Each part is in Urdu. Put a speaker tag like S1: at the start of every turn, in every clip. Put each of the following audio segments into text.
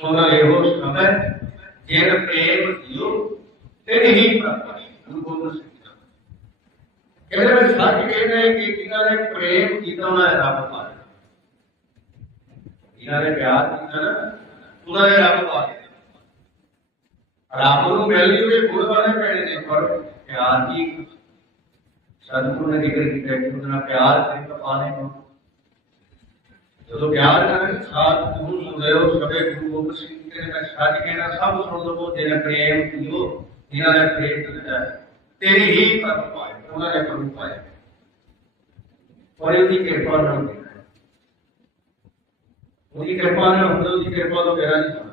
S1: رولیے ستر نے ذکر کیا پیار پا لے جب پیار کر گوب سنگھ نے سچ کہنا سب سن لو جن پریم کیو جنہ نے پریم کیا تیری ہی کرم پائے انہوں نے کرم پائے اور ان کی کرپا نہ ہوتی ہے ان کی کرپا نہ ہوتی ان کی کرپا تو میرا نہیں تھا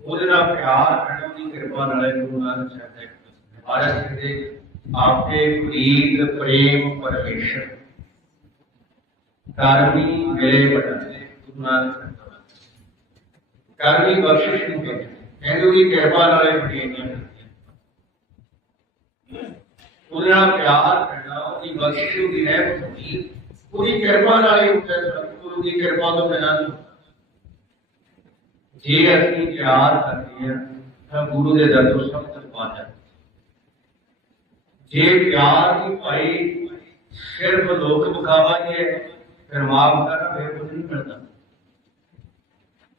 S1: وہ جنا پیار ہے ان کی کرپا نہ ہے گرو نانک صاحب نے ہمارا سیدھے آپ کے پرید پریم پرمیشر کارمی میرے بٹن گرو نانک صاحب کرنی بخشش نہیں کرتے ہیں ہندو جی کہبان والے بھی نہیں کرتے پورا پیار کرنا ان کی بخششوں کی رحمت ہوگی پوری کرپا ਨਾਲ ਹੀ ਉੱਤੇ ਗੁਰੂ ਦੀ ਕਿਰਪਾ ਤੋਂ ਬਿਨਾਂ ਨਹੀਂ ਜੇ ਅਸੀਂ ਪਿਆਰ ਕਰਦੇ ہیں ਤਾਂ ਗੁਰੂ ਦੇ ਦਰ ਤੋਂ ਸਭ ਕੁਝ ਪਾ ਜਾਂਦੇ ਜੇ ਪਿਆਰ ਦੀ ਭਾਈ ਸਿਰਫ ਲੋਕ ਵਿਖਾਵਾ ਹੀ ਹੈ ਫਿਰ ਮਾਫ ਕਰ ਫਿਰ ਕੁਝ ਨਹੀਂ ਮਿਲਦਾ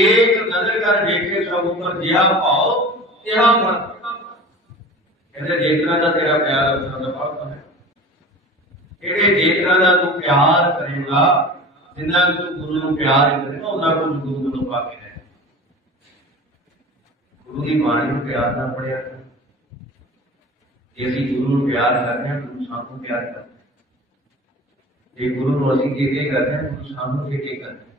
S1: ایک نظر کر دیکھے سب اوپر دیا پاؤ تیرا من کہتے دیکھنا دا تیرا پیار، اپنا دا پاپ ہے کہتے دیکھنا دا تو پیار کرے گا، جنہ تو گرو نو پیار کرے گا، انہاں کو گرو نو پاک رہے گرو کی بانی کو پیار نہ پڑیا جی اسی گرو نو پیار کرنے ہیں، گرو سانو پیار کرتے ہیں۔ یہ گرو نو اسی کے کے کرتے ہیں، گرو سانو کے کے کرتے ہیں۔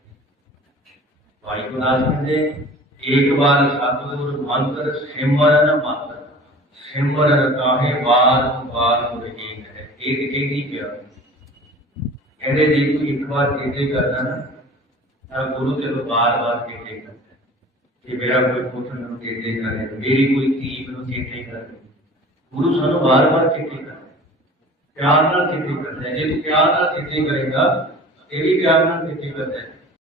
S1: گورس بار ستر چیٹے چیزیں چیٹ کر گرو سن بار بار چیٹھی کرنا پیار کرتا ہے جی وہ پیارے کرے گا تیروی پیار کرتا ہے